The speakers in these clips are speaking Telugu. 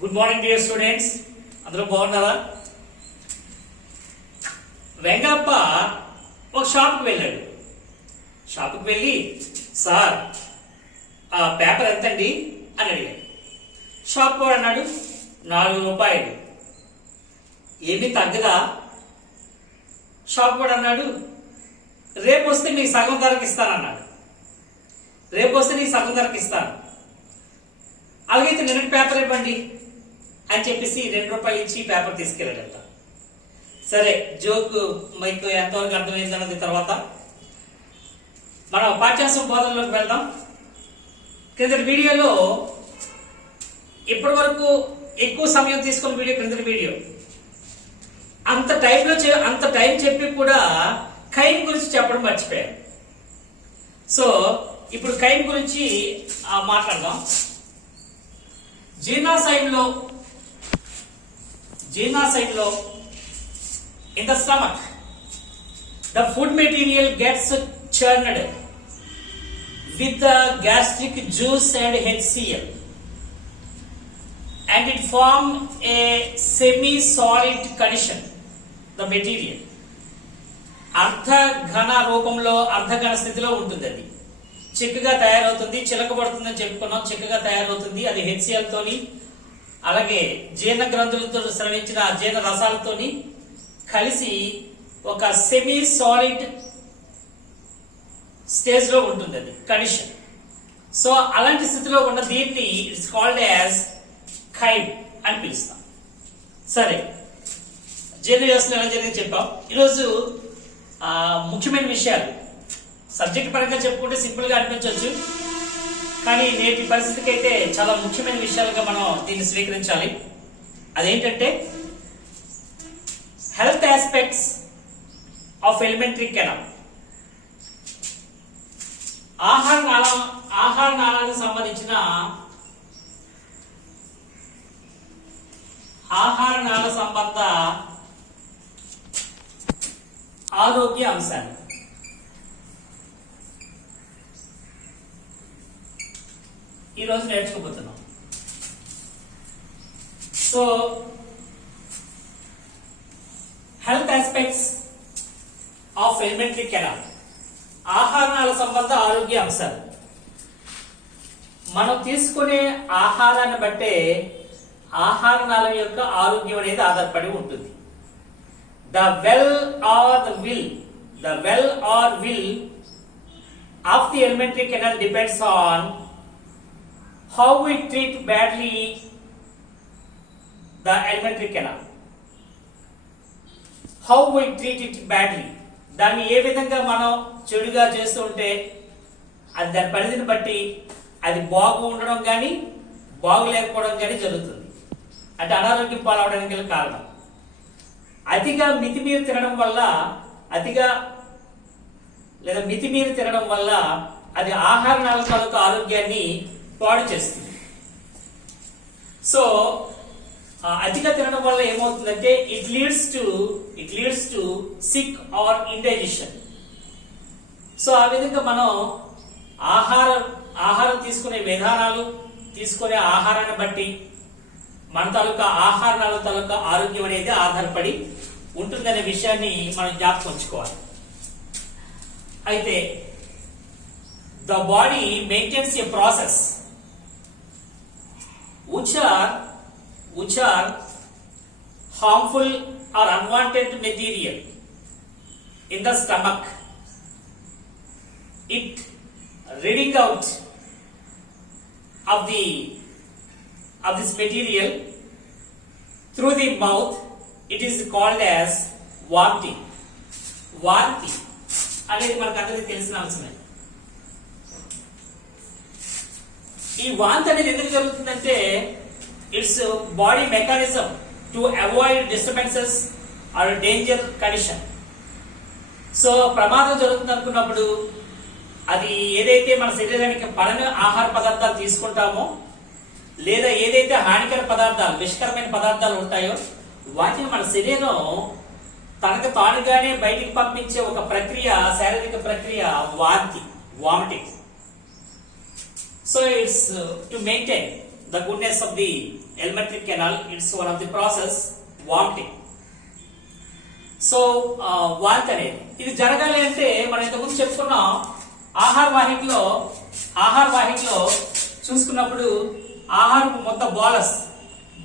గుడ్ మార్నింగ్ డియర్ స్టూడెంట్స్, అందరూ బాగున్నారా? వెంగప్ప ఒక షాప్కి వెళ్ళాడు. షాప్కి వెళ్ళి, సార్ ఆ పేపర్ ఎంతండి అని అడిగాడు. షాప్ వాడు అన్నాడు, 4 రూపాయలు. ఏమీ తగ్గదా? షాప్ వాడు అన్నాడు, రేపు వస్తే మీకు సగం ధరకి ఇస్తానన్నాడు. రేపు వస్తే నీకు సగం ధరకి ఇస్తాను. అలాగైతే నిన్నటి పేపర్ ఇవ్వండి అని చెప్పేసి 2 రూపాయలు ఇచ్చి పేపర్ తీసుకెళ్ళాడంట. సరే, జోక్ మీకు ఎంతవరకు అర్థమైందన్నది తర్వాత మనం పాఠ్యాంశం బోధనలోకి వెళ్దాం. క్రిందటి వీడియోలో ఇప్పటి వరకు ఎక్కువ సమయం తీసుకున్న వీడియో క్రిందటి వీడియో. అంత టైం చెప్పి కూడా ఖైమ్ గురించి చెప్పడం మర్చిపోయాను. సో ఇప్పుడు ఖైమ్ గురించి మాట్లాడదాం. జీర్ణాశయంలో in the stomach, the food material gets churned with the gastric juice and HCl, and it forms a semi-solid condition. The material అర్ధఘన రూపంలో, అర్ధఘన స్థితిలో ఉంటుంది. అది చిక్కగా తయారవుతుంది. చిలకబడుతుందని చెప్పుకున్నాం. చిక్కగా తయారవుతుంది. అది HCl తోని, అలాగే జీర్ణ గ్రంథులతో స్రవించిన జీర్ణ రసాలతోని కలిసి ఒక సెమీ సాలిడ్ స్టేజ్ లో ఉంటుంది. అది కండిషన్. సో అలాంటి స్థితిలో ఉన్న దీన్ని ఇట్స్ కాల్డ్ యాజ్ ఖైమ్ అని పిలుస్తాం. సరే, జీర్ణ వ్యవస్థలో ఎలా జరిగింది చెప్పాం. ఈరోజు ముఖ్యమైన విషయాలు సబ్జెక్ట్ పరంగా చెప్పుకుంటే సింపుల్ గా అనిపించవచ్చు, కానీ నేటి పరిస్థితికి అయితే చాలా ముఖ్యమైన విషయాలుగా మనం దీన్ని స్వీకరించాలి. అదేంటంటే health aspects of alimentary canal. ఆహార నాళానికి సంబంధించిన ఆహార నాళ సంబంధ ఆరోగ్య అంశాలు. ఈరోజు నేర్చుకోబోతున్నాం. So health aspects of alimentary canal, ఆహారాల సంబంధ ఆరోగ్య అంశాలు. మనం తీసుకునే ఆహారాన్ని బట్టే ఆహార నాళం యొక్క ఆరోగ్యం అనేది ఆధారపడి ఉంటుంది. The well or will of the alimentary canal depends on how we treat badly the alimentary canal. How we treat it badly. దాన్ని ఏ విధంగా మనం చెడుగా చేస్తూ ఉంటే అది దాని పరిధిని బట్టి అది బాగు ఉండడం కానీ బాగు లేకపోవడం కానీ జరుగుతుంది. అంటే అనారోగ్యం పాలవడానికి గల కారణం అతిగా మితిమీరి తినడం వల్ల అది ఆహార నాళ తాలూకు ఆరోగ్యాన్ని పాడు చేస్తుంది. సో అతిగా తినడం వల్ల ఏమవుతుందంటే it leads to sick or indigestion. So ఆ విధంగా మనం ఆహారం తీసుకునే విధానాలు, తీసుకునే ఆహారాన్ని బట్టి మన తాలూకా ఆహార నాళ తాలూకా ఆరోగ్యం అనేది ఆధారపడి ఉంటుందనే విషయాన్ని మనం జ్ఞాపకం ఉంచుకోవాలి. అయితే the body maintains a process which are harmful or unwanted material in the stomach. It ridding out of this material through the mouth. It is called as వాంతి అనేది మనకు అందరికీ తెలిసిన అంశమే. ఈ వాంతి అనేది ఎందుకు జరుగుతుందంటే it's body mechanism to avoid disturbances or danger condition. So ప్రమాదం జరుగుతుంది అనుకున్నప్పుడు అది ఏదైతే మన శరీరానికి పడని ఆహార పదార్థాలు తీసుకుంటామో, లేదా ఏదైతే హానికర పదార్థాలు, విషకరమైన పదార్థాలు ఉంటాయో వాటిని మన శరీరం తనకు తానుగానే బయటికి పంపించే ఒక ప్రక్రియ, శారీరక ప్రక్రియ vomiting. So it's to maintain the goodness of the alimentary canal. It's one of the process vomiting. So వాంతి అనేది ఇది జరగాలి అంటే మనం ఇంతకుముందు చెప్పుకున్నాం ఆహార వాహికలో చూసుకున్నప్పుడు ఆహారం మొత్తం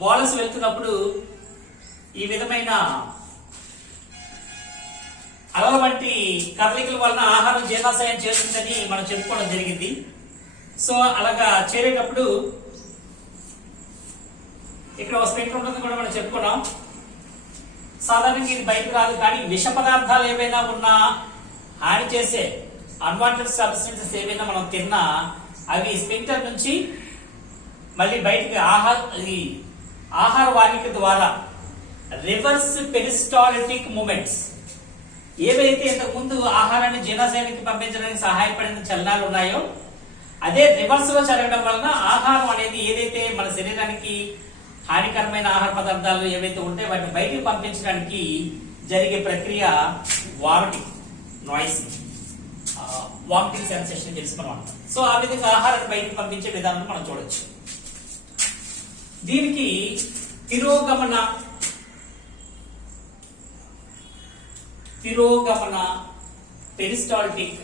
బోలస్ వెళ్తున్నప్పుడు ఈ విధమైన అలల వంటి కదలికల వలన ఆహారం జీర్ణాశయం చేస్తుందని మనం చెప్పుకోవడం జరిగింది. సో అలాగా చేరేటప్పుడు ఇక్కడ ఒక స్పెక్ట్రమ్ ఉంటుంది కూడా మనం చెప్పుకున్నాం. సాధారణంగా ఇది బయటకు రాదు, కానీ విష పదార్థాలు ఏవైనా ఉన్నా, హాని చేసే అన్వాంటెడ్ సబ్స్టెన్సెస్ ఏవైనా మనం తిన్నా అవి స్పెక్టర్ నుంచి మళ్ళీ బయటకు ఆహార వాహిక ద్వారా రివర్స్ పెరిస్టాల్టిక్ మూమెంట్స్ ఏవైతే ఇంతకు ముందు ఆహారాన్ని జీర్ణాశయానికి పంపించడానికి సహాయపడిన చలనాలు ఉన్నాయో అదే రివర్స్ లో జరగడం వలన ఆహారం అనేది ఏదైతే మన శరీరానికి హానికరమైన ఆహార పదార్థాలు ఏవైతే ఉంటాయో వాటిని బయటికి పంపించడానికి జరిగే ప్రక్రియ వామిటింగ్ సెన్సేషన్ తెలుసుకున్నాం. సో ఆ విధంగా ఆహారాన్ని బయటికి పంపించే విధానం మనం చూడొచ్చు. దీనికి తిరోగమన పెరిస్టాల్టిక్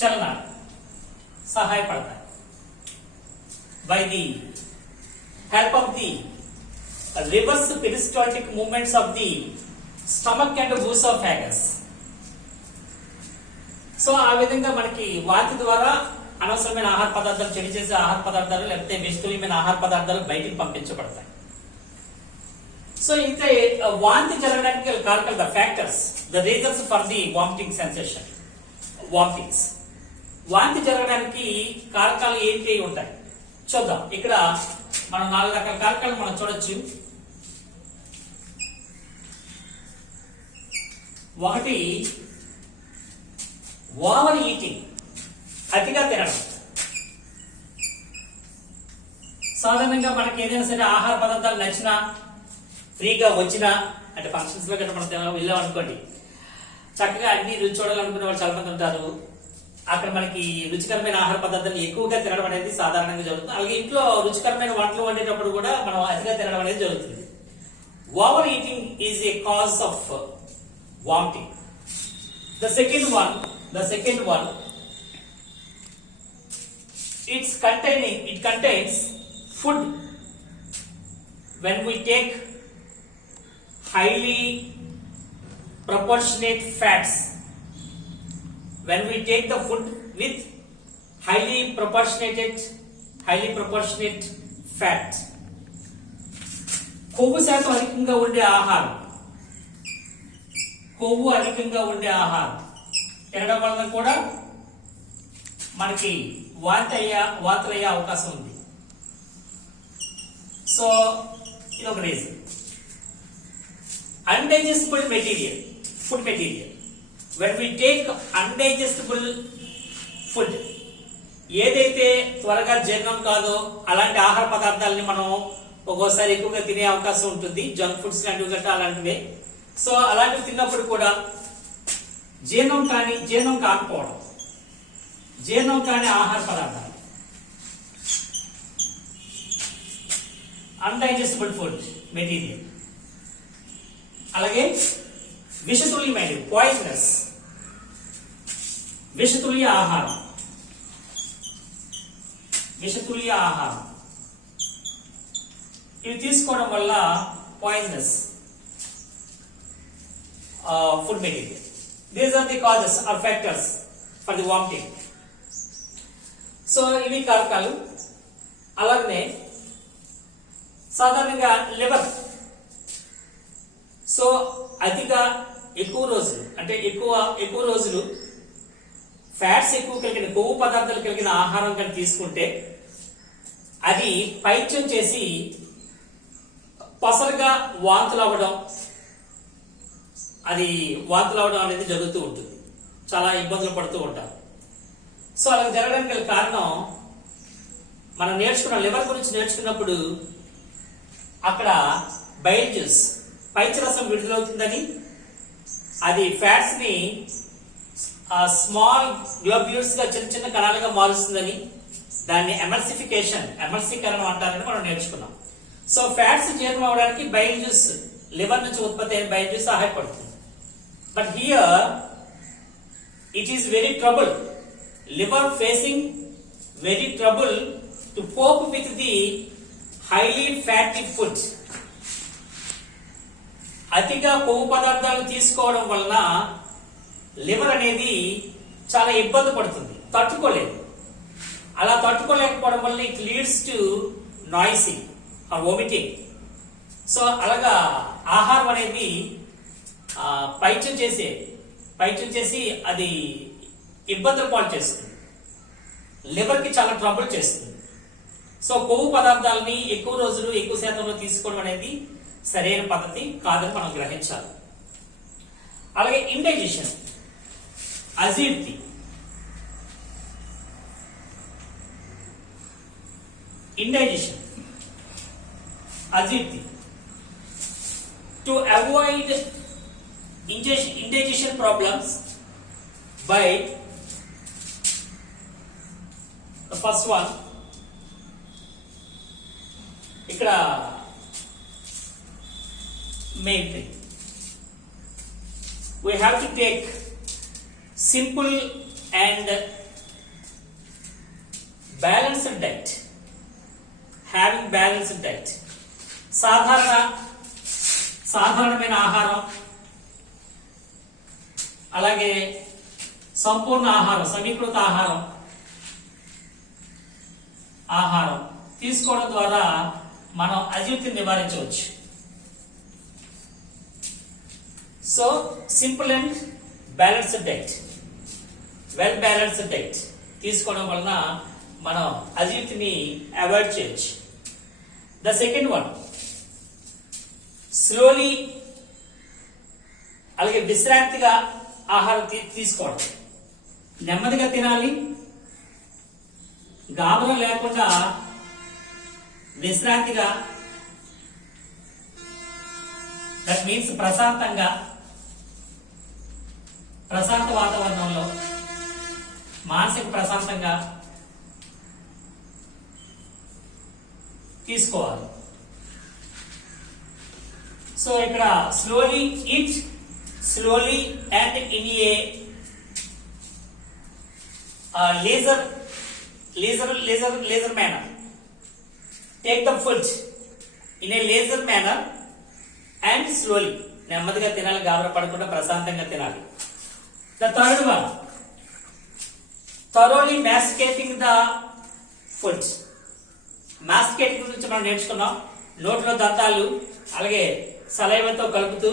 చలనాలు సహాయపడతాయి. By the help of the reverse peristaltic movements of the stomach and oesophagus. So ఆ విధంగా మనకి వాంతి ద్వారా అనవసరమైన ఆహార పదార్థాలు, చెడు చేసే ఆహార పదార్థాలు లేకపోతే విషతుల్యమైన ఆహార పదార్థాలు బయటికి పంపించబడతాయి. సో ఇంకా వాంతి జరగడానికి కారకాలు the factors, the reasons for the vomiting sensation, vomitings. వాంతి జరగడానికి కారకాలు ఏంటి ఉంటాయి చూద్దాం. ఇక్కడ మనం 4 రకాల కారకాలు మనం చూడొచ్చు. ఒకటి ఓవర్ ఈటింగ్, అతిగా తినడం. సాధారణంగా మనకి ఏదైనా సరే ఆహార పదార్థాలు నచ్చినా, ఫ్రీగా వచ్చినా, అంటే ఫంక్షన్స్ లో గట్రా మనం వెళ్ళాం అనుకోండి, చక్కగా అన్ని రుచి చూడాలనుకునే వాళ్ళు చాలా మంది ఉంటారు. అక్కడ మనకి రుచికరమైన ఆహార పదార్థాలు ఎక్కువగా తినడం అనేది సాధారణంగా జరుగుతుంది. అలాగే ఇంట్లో రుచికరమైన వంటలు వండేటప్పుడు కూడా మనం అతిగా తినడం అనేది జరుగుతుంది. Over eating is a cause of vomiting. The second one, it contains food. When we take highly proportionate fats, when we take the food with highly proportionate fat, కొవ్వు శాతం అధికంగా ఉండే ఆహారం, తినడం వలన కూడా మనకి వాంతులు అయ్యే అవకాశం ఉంది. సో ఇది ఒక reason. Undigestible food material, when we take undigestible food, ఏదైతే త్వరగా జీర్ణం కాదో అలాంటి ఆహార పదార్థాలని మనం ఒక్కోసారి ఎక్కువగా తినే అవకాశం ఉంటుంది. జంక్ ఫుడ్స్ లాంటివి గట్రా అలాంటివే. సో అలాంటివి తిన్నప్పుడు కూడా జీర్ణం కాని ఆహార పదార్థాలు, అన్డైజెస్టిబుల్ ఫుడ్ మెటీరియల్. అలాగే విషతుల్యమైనవి, పాయిజనస్, విషతుల్య ఆహారం ఇవి తీసుకోవడం వల్ల poisonous food material. These are the causes or factors for the vomiting. So ఇవి కారకాలు. అలాగనే సాధారణంగా లివర్, సో అతిగా ఎక్కువ రోజులు ఫ్యాట్స్ ఎక్కువ కలిగిన, కొవ్వు పదార్థాలు కలిగిన ఆహారం కానీ తీసుకుంటే అది పైత్యం చేసి పసరుగా వాంతులు అవ్వడం అనేది జరుగుతూ ఉంటుంది. చాలా ఇబ్బందులు పడుతూ ఉంటారు. సో అలా జరగడానికి గల కారణం, మనం లివర్ గురించి నేర్చుకున్నప్పుడు అక్కడ బైల్ జ్యూస్, పైత్యరసం విడుదలవుతుందని, అది ఫ్యాట్స్ ని స్మాల్ గ్లోబ్యూల్స్ గా చిన్న చిన్న కణాలుగా మారుస్తుందని, దాన్ని ఎమర్సికరణం అంటారని మనం నేర్చుకున్నాం. సో ఫ్యాట్స్ జీర్ణం అవడానికి బైల్ జ్యూస్, లివర్ నుంచి ఉత్పత్తి అయిన బైల్ జ్యూస్ సహాయపడుతుంది. But here it is very trouble, liver facing very trouble to cope with the highly fatty food. అతిగా కొవ్వు పదార్థాలు తీసుకోవడం వలన లివర్ అనేది చాలా ఇబ్బంది పడుతుంది, తట్టుకోలేదు. అలా తట్టుకోలేకపోవడం వల్ల it leads to noising or vomiting. So అలాగా ఆహారం అనేది పైత్యం చేసి అది ఇబ్బందులు పాలు చేస్తుంది, లివర్ కి చాలా ట్రబుల్ చేస్తుంది. సో కొవ్వు పదార్థాలని ఎక్కువ రోజులు ఎక్కువ శాతంలో తీసుకోవడం అనేది సరైన పద్ధతి కాదని మనం గ్రహించాలి. అలాగే ఇండైజెషన్, అజీర్తి. ఇండైజెషన్, అజీర్తి. To avoid indigestion problems by the first one, ఇక్కడ main thing, we have to take simple and balanced diet. Having balanced diet, సాధారణమైన ఆహారం, అలాగే సంపూర్ణ ఆహారం, సమీకృత ఆహారం తీసుకోవడం ద్వారా మనం అజీర్తిని నివారించవచ్చు. So simple and balanced diet, well balanced diet తీసుకోవడం వలన మనం అజీర్తిని అవాయిడ్ చేయొచ్చు. ద సెకండ్ వన్, స్లోలీ, అలాగే విశ్రాంతిగా ఆహారం తీసుకోవడం. నెమ్మదిగా తినాలి, గాబరా లేకుండా విశ్రాంతిగా, దట్ మీన్స్ ప్రశాంతంగా, ప్రశాంత వాతావరణంలో మానసిక ప్రశాంతంగా తీసుకోవాలి. సో ఇక్కడ slowly eat, slowly and in a leisure manner. Take the food in a leisure manner and slowly. నెమ్మదిగా తినాలి, గాబరా పడకుండా ప్రశాంతంగా తినాలి. The third one, thoroughly masticating the food. మాస్టికేటింగ్ గురించి మనం నేర్చుకున్నాం. నోట్లో దంతాలు అలాగే సలైవతో కలుపుతూ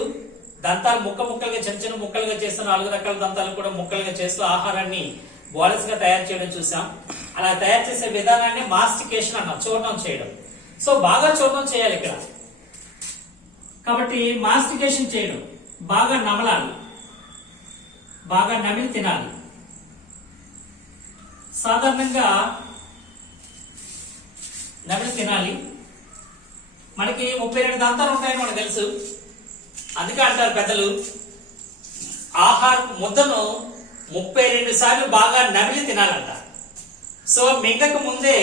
దంతాలు ముక్కలుగా చిన్న ముక్కలుగా చేస్తూ 4 రకాల దంతాలు కూడా ముక్కలుగా చేస్తూ ఆహారాన్ని బాల్స్ గా తయారు చేయడం చూసాం. అలా తయారు చేసే విధానాన్ని మాస్టికేషన్ అన్నాం, చూర్ణం చేయడం. సో బాగా చూర్ణం చేయాలి ఇక్కడ. కాబట్టి మాస్టికేషన్ చేయడం, బాగా నమలాలి, బాగా నమిలి తినాలి. సాధారణంగా నమిలి తినాలి. మనకి 32 దంతాలు ఉంటాయని మనకు తెలుసు. అందుకే అంటారు పెద్దలు, ఆహార ముద్దను 32 సార్లు బాగా నమిలి తినాలంట. సో మింగక ముందే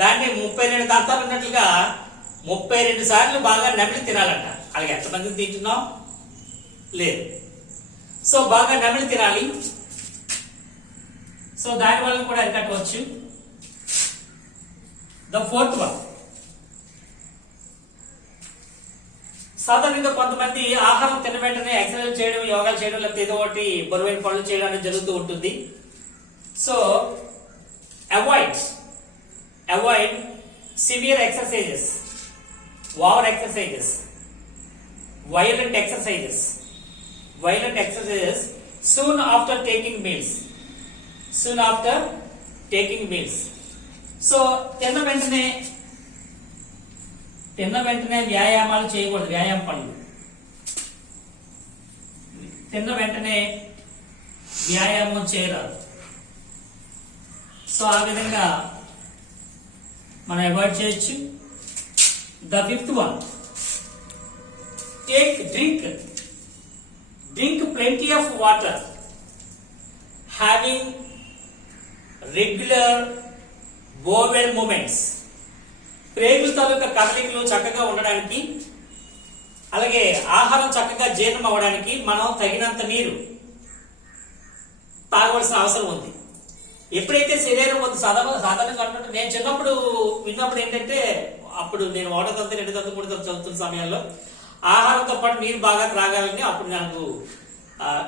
దాన్ని 32 దంతాలు ఉన్నట్లుగా 32 సార్లు బాగా నమిలి తినాలంట. అలాగే ఎంతమంది తింటున్నాం? లేదు. సో బాగా నమిలి తినాలి. సో దానివల్ల కూడా అరికట్టవచ్చు. ద ఫోర్త్ వన్, సాధారణంగా కొంతమంది ఆహారం తిన్న వెంటనే ఎక్సర్సైజ్ చేయడం, యోగా చేయడం, లేకపోతే ఏదో ఒకటి బరువైన పనులు చేయడం అనేది జరుగుతూ ఉంటుంది. So avoid severe exercises, over exercises, violent exercises soon after taking meals. So తిన్న వెంటనే వ్యాయామాలు చేయకూడదు, వ్యాయామ పనులు తిన్న వెంటనే వ్యాయామం చేయరాదు. సో ఆ విధంగా మనం అవాయిడ్ చేయొచ్చు. The fifth one, drink plenty of water. Having regular bowel movements, ప్రేగుల తాలూకా కదలికలు చక్కగా ఉండడానికి, అలాగే ఆహారం చక్కగా జీర్ణం అవ్వడానికి మనం తగినంత నీరు తాగవలసిన అవసరం ఉంది. ఎప్పుడైతే శరీరం సాధారణంగా అంటుంటే, నేను చిన్నప్పుడు విన్నప్పుడు ఏంటంటే, అప్పుడు నేను 1వ తరగతి 2వ తరగతి 3వ తరగతి చదువుతున్న సమయంలో ఆహారంతో పాటు నీరు బాగా త్రాగాలని అప్పుడు నాకు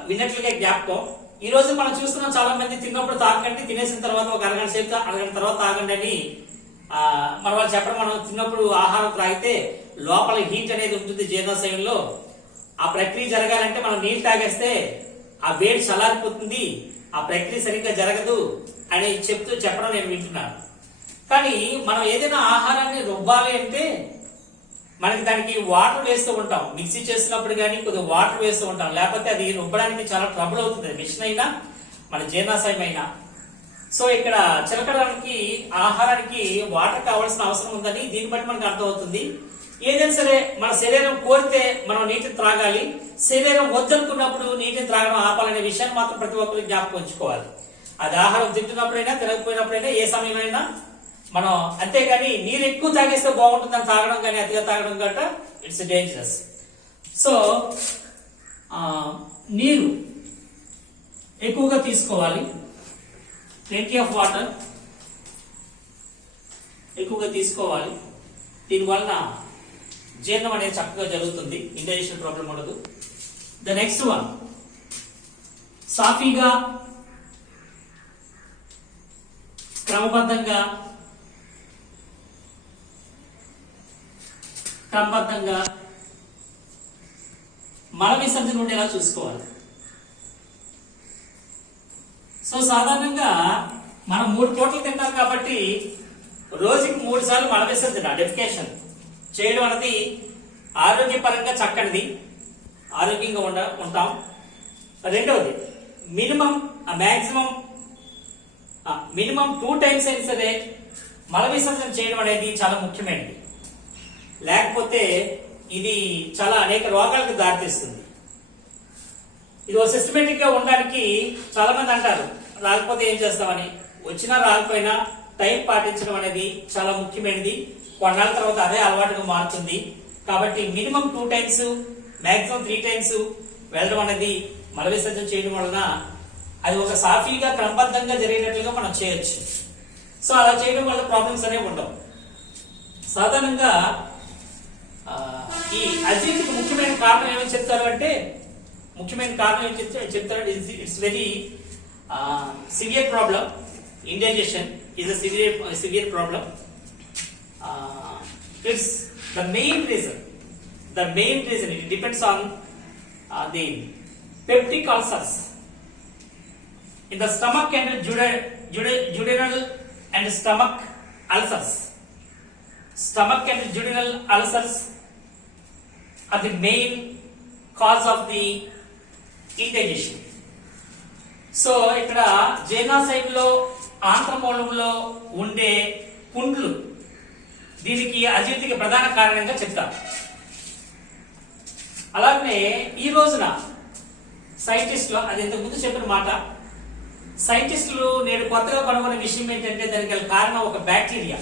విన్నట్లుగా జ్ఞాపకం. ఈ రోజు మనం చూస్తున్నాం, చాలా మంది తిన్నప్పుడు తాగండి, తినేసిన తర్వాత ఒక అరగంట సేపు అరగంట తర్వాత తాగండి అని మన వాళ్ళు చెప్పడం. మనం తిన్నప్పుడు ఆహారం త్రాగితే లోపల హీట్ అనేది ఉంటుంది జీర్ణాశయంలో. ఆ ప్రక్రియ జరగాలంటే మనం నీళ్ళు తాగేస్తే ఆ వేడి చల్లారిపోతుంది, ఆ ప్రక్రియ సరిగ్గా జరగదు అని చెప్పడం నేను వింటున్నాను. కానీ మనం ఏదైనా ఆహారాన్ని రుబ్బాలి అంటే మనకి దానికి వాటర్ వేస్తూ ఉంటాం. మిక్సీ చేస్తున్నప్పుడు కానీ కొద్దిగా వాటర్ వేస్తూ ఉంటాం, లేకపోతే అది రుబ్బడానికి చాలా ట్రబుల్ అవుతుంది, మిషన్ అయినా మన జీర్ణాశయం అయినా. సో ఇక్కడ చిలకడానికి ఆహారానికి వాటర్ కావాల్సిన అవసరం ఉందని దీన్ని బట్టి మనకు అర్థమవుతుంది. ఏదైనా సరే మన శరీరం కోరితే మనం నీటిని త్రాగాలి, శరీరం వద్దనుకున్నప్పుడు నీటిని త్రాగడం ఆపాలనే విషయాన్ని మాత్రం ప్రతి ఒక్కరు జ్ఞాపకం ఉంచుకోవాలి. అది ఆహారం తింటున్నప్పుడైనా తినకపోయినప్పుడైనా ఏ సమయమైనా మనం. అంతేగాని నీరు ఎక్కువ తాగేస్తే బాగుంటుందని తాగడం కానీ అతిగా తాగడం గట్ట ఇట్స్ డేంజరస్. సో నీరు ఎక్కువగా తీసుకోవాలి, ప్లెంటీ ఆఫ్ వాటర్ ఎక్కువగా తీసుకోవాలి. దీనివలన జీర్ణం అనేది చక్కగా జరుగుతుంది, ఇండైజెషన్ ప్రాబ్లం ఉండదు. ద నెక్స్ట్ వన్, సాఫీగా క్రమబద్ధంగా మల విసర్జన ఉండేలా చూసుకోవాలి. సో సాధారణంగా మనం 3 పూటలు తింటాం కాబట్టి రోజుకి 3 సార్లు మల విసర్జన డెఫికేషన్ చేయడం అనేది ఆరోగ్యపరంగా చక్కనిది, ఆరోగ్యంగా ఉంటాం. రెండవది, మినిమం 2 టైమ్స్ అయినా సరే మల విసర్జన చేయడం అనేది చాలా ముఖ్యమైనది. లేకపోతే ఇది చాలా అనేక రోగాలకు దారితీస్తుంది. ఇది ఒక సిస్టమేటిక్ గా ఉండడానికి చాలా మంది అంటారు, రాకపోతే ఏం చేస్తామని. వచ్చినా రాకపోయినా టైం పాటించడం అనేది చాలా ముఖ్యమైనది. కొన్నాళ్ళ తర్వాత అదే అలవాటుగా మారుతుంది. కాబట్టి మినిమం 2 టైమ్స్, మాక్సిమం 3 టైమ్స్ వెళ్ళడం అనేది మల విసర్జన చేయడం వలన అది ఒక సాఫీగా క్రమబద్ధంగా జరిగినట్లుగా మనం చేయొచ్చు. సో అలా చేయడం వల్ల ప్రాబ్లమ్స్ అనేవి ఉండవు. సాధారణంగా ఈ అజీర్తికి ముఖ్యమైన కారణం ఏమని చెప్తారు అంటే, it's very severe problem. Indigestion is a severe problem. It's the main reason. It depends on the peptic ulcers in the stomach and duodenal and stomach ulcers. Stomach and duodenal ulcers are the main cause of the indigestion. So ఇక్కడ జీర్ణాశయంలో ఆంత్రమూలంలో ఉండే పుండ్లు దీనికి అజీర్తికి ప్రధాన కారణంగా చెప్తారు. అలాగే ఈ రోజున సైంటిస్టులు, అది ఇంతకుముందు చెప్పిన మాట, సైంటిస్టులు నేడు కొత్తగా కనుగొన్న విషయం ఏంటంటే దానికి గల కారణం ఒక బ్యాక్టీరియా.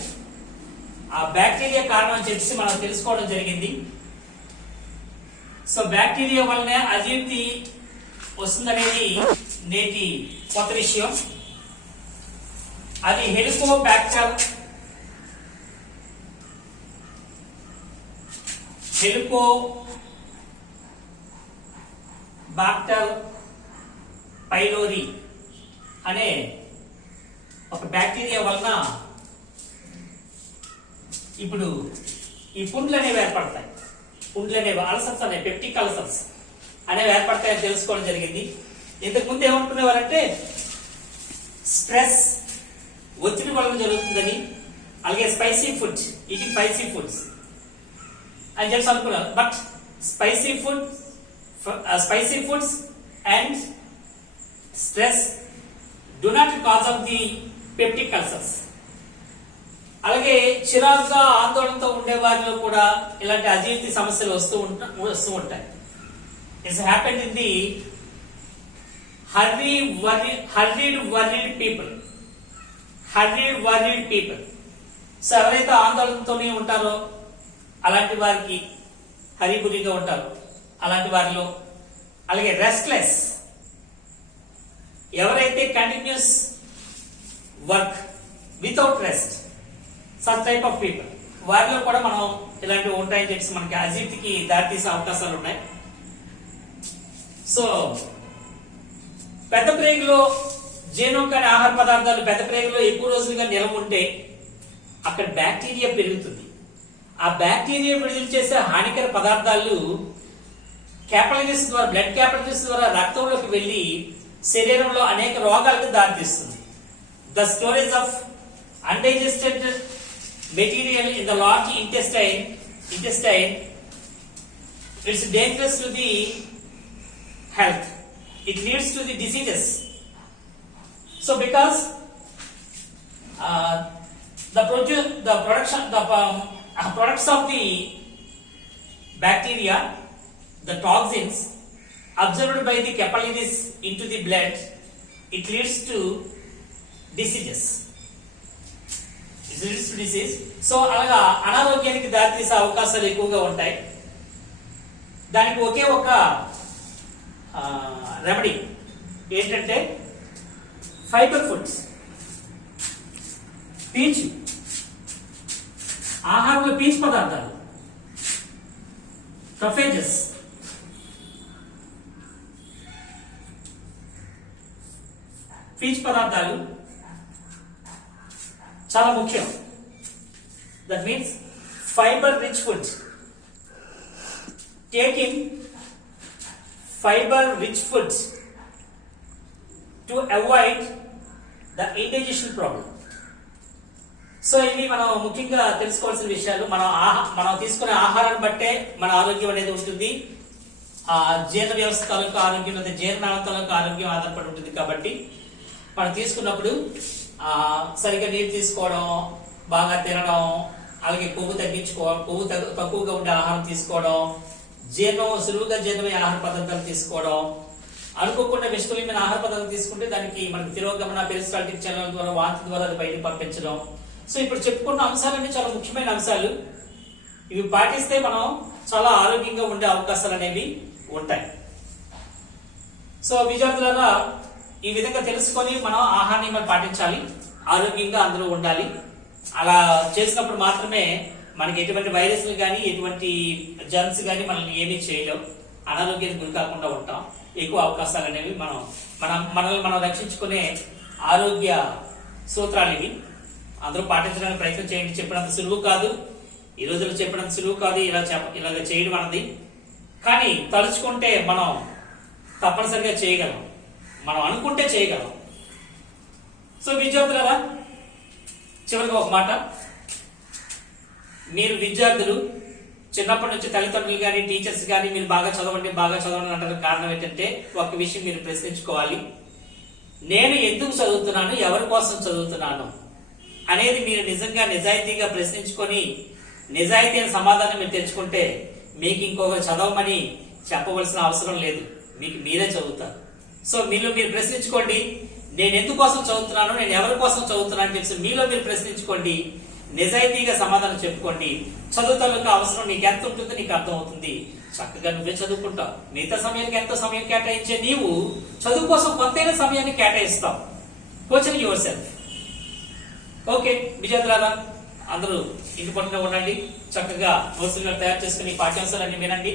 ఆ బ్యాక్టీరియా కారణం అని చెప్పి మనం తెలుసుకోవడం జరిగింది. సో బ్యాక్టీరియా వల్లనే అజీర్తి వస్తుందనేది నేటి కొత్త విషయం. అది హెలికోబాక్టర్ పైలోరి అనే ఒక బ్యాక్టీరియా వలన ఇప్పుడు ఈ పుండ్లు అనేవి ఏర్పడతాయి. అల్సర్స్ అనే పెప్టిక్ అల్సర్స్ అనేవి ఏర్పడతాయని తెలుసుకోవడం జరిగింది. ఇంతకు ముందు ఏమనుకునేవారంటే స్ట్రెస్, ఒత్తిడి వలన జరుగుతుందని, అలాగే ఈటింగ్ స్పైసీ ఫుడ్స్ అని చెప్పి అనుకున్నారు. But spicy foods and stress do not cause of the peptic ulcers. అలాగే చిరాకుగా ఆందోళనతో ఉండే వారిలో కూడా ఇలాంటి అజీర్తి సమస్యలు వస్తూ ఉంటాయి. It's happened in the worried people. Worried people. So ఎవరైతే ఆందోళనతోనే ఉంటారో అలాంటి వారికి హరిబురిగా ఉంటారు అలాంటి వారిలో. అలాగే రెస్ట్లెస్, ఎవరైతే continuous work without rest, such type of people, వారిలో కూడా మనం ఇలాంటివి ఉంటాయని చెప్పి మనకి అజీర్తికి దారితీసే అవకాశాలు ఉన్నాయి. సో పెద్ద ప్రేగులో జీర్ణం కాని ఆహార పదార్థాలు పెద్ద ప్రేగులో ఎక్కువ రోజులుగా నిల్వ ఉంటే అక్కడ బ్యాక్టీరియా పెరుగుతుంది. ఆ బ్యాక్టీరియా విడుదల చేసే హానికర పదార్థాలు క్యాపిలరీస్ ద్వారా, బ్లడ్ క్యాపిలరీస్ ద్వారా రక్తంలోకి వెళ్లి శరీరంలో అనేక రోగాలకు దారితీస్తుంది. The storage of undigested material in the large intestine it's dangerous to the health. It leads to the diseases. So because the products of the bacteria, the toxins absorbed by the capillaries into the blood, it leads to diseases. So అలాగా అనారోగ్యానికి దారితీసే అవకాశాలు ఎక్కువగా ఉంటాయి. దానికి ఒకే ఒక రెమెడీ ఏంటంటే ఫైబర్ ఫుడ్స్. పీచు, ఆహారంలో పీచు పదార్థాలు, ప్రొఫేజెస్, పీచు పదార్థాలు చాలా ముఖ్యం. That means fibre rich foods. Taking fibre rich foods to avoid the indigestion problem. So ఇవి మనం ముఖ్యంగా తెలుసుకోవాల్సిన విషయాలు. మనం తీసుకునే ఆహారాన్ని బట్టే మన ఆరోగ్యం అనేది ఉంటుంది. జీర్ణ వ్యవస్థ తాలూకు ఆరోగ్యం లేదా జీర్ణాల తాలూకు ఆరోగ్యం ఆధారపడి ఉంటుంది. కాబట్టి మనం తీసుకున్నప్పుడు సరిగ్గా నీరు తీసుకోవడం, బాగా తినడం, అలాగే కొవ్వు తక్కువగా ఉండే ఆహారం తీసుకోవడం, సులువుగా జీర్ణమయ్యే ఆహార పదార్థాలు తీసుకోవడం, అనుకోకుండా విషతుల్యమైన ఆహార పదార్థాలు తీసుకుంటే దానికి మనకి తిరోగమన పెరిస్టాల్టిక్ ఛానల్ ద్వారా వాంతి ద్వారా అది బయటకు పంపించడం. సో ఇప్పుడు చెప్పుకున్న అంశాలన్నీ చాలా ముఖ్యమైన అంశాలు. ఇవి పాటిస్తే మనం చాలా ఆరోగ్యంగా ఉండే అవకాశాలు అనేవి ఉంటాయి. సో విద్యార్థులారా, ఈ విధంగా తెలుసుకొని మనం ఆహార నియమాలు పాటించాలి, ఆరోగ్యంగా అందరూ ఉండాలి. అలా చేసినప్పుడు మాత్రమే మనకి ఎటువంటి వైరస్లు కానీ ఎటువంటి జర్మ్స్ కానీ మనల్ని ఏమీ చేయలేవు. అనారోగ్యానికి గురి కాకుండా ఉంటాం. ఎక్కువ అవకాశాలు అనేవి మనల్ని మనం రక్షించుకునే ఆరోగ్య సూత్రాలు ఇవి. అందరూ పాటించడానికి ప్రయత్నం చేయండి. చెప్పినంత సులువు కాదు, ఈ రోజుల్లో చెప్పినంత సులువు కాదు ఇలాగ చేయడం అన్నది. కానీ తలుచుకుంటే మనం తప్పనిసరిగా చేయగలం, మనం అనుకుంటే చేయగలం. సో విద్యార్థులారా, చివరిగా ఒక మాట. మీరు విద్యార్థులు చిన్నప్పటి నుంచి తల్లిదండ్రులు కానీ టీచర్స్ కానీ మీరు బాగా చదవండి అంటారు. కారణం ఏంటంటే ఒక విషయం మీరు ప్రశ్నించుకోవాలి. నేను ఎందుకు చదువుతున్నాను, ఎవరి కోసం చదువుతున్నాను అనేది మీరు నిజంగా నిజాయితీగా ప్రశ్నించుకొని నిజాయితీ అయిన సమాధానం మీరు తెచ్చుకుంటే మీకు ఇంకొకరు చదవమని చెప్పవలసిన అవసరం లేదు, మీకు మీరే చదువుతారు. సో మీలో మీరు ప్రశ్నించుకోండి, నేను ఎందుకోసం చదువుతున్నాను, నేను ఎవరి కోసం చదువుతున్నాను అని చెప్పి మీలో మీరు ప్రశ్నించుకోండి. నిజాయితీగా సమాధానం చెప్పుకోండి. చదువుతాలకు అవసరం నీకు ఎంత ఉంటుందో నీకు అర్థం అవుతుంది. చక్కగా నువ్వే చదువుకుంటావు. మిగతా సమయానికి ఎంతో సమయం కేటాయించే నీవు చదువు కోసం కొంతైనా సమయాన్ని కేటాయిస్తావు. Question yourself. ఓకే విద్యార్థులారా, అందరూ ఇంటి పట్టున ఉండండి. చక్కగా నోట్స్ తయారు చేసుకుని పాఠ్యాంశాలన్నీ వినండి.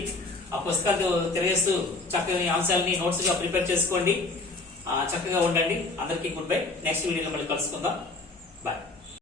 ఆ పుస్తకాలు తిరిగేస్తూ చక్కగా అంశాలని నోట్స్ గా ప్రిపేర్ చేసుకోండి. చక్కగా ఉండండి. అందరికీ గుడ్ బై. నెక్స్ట్ వీడియోలో మళ్ళీ కలుసుకుందాం. బాయ్.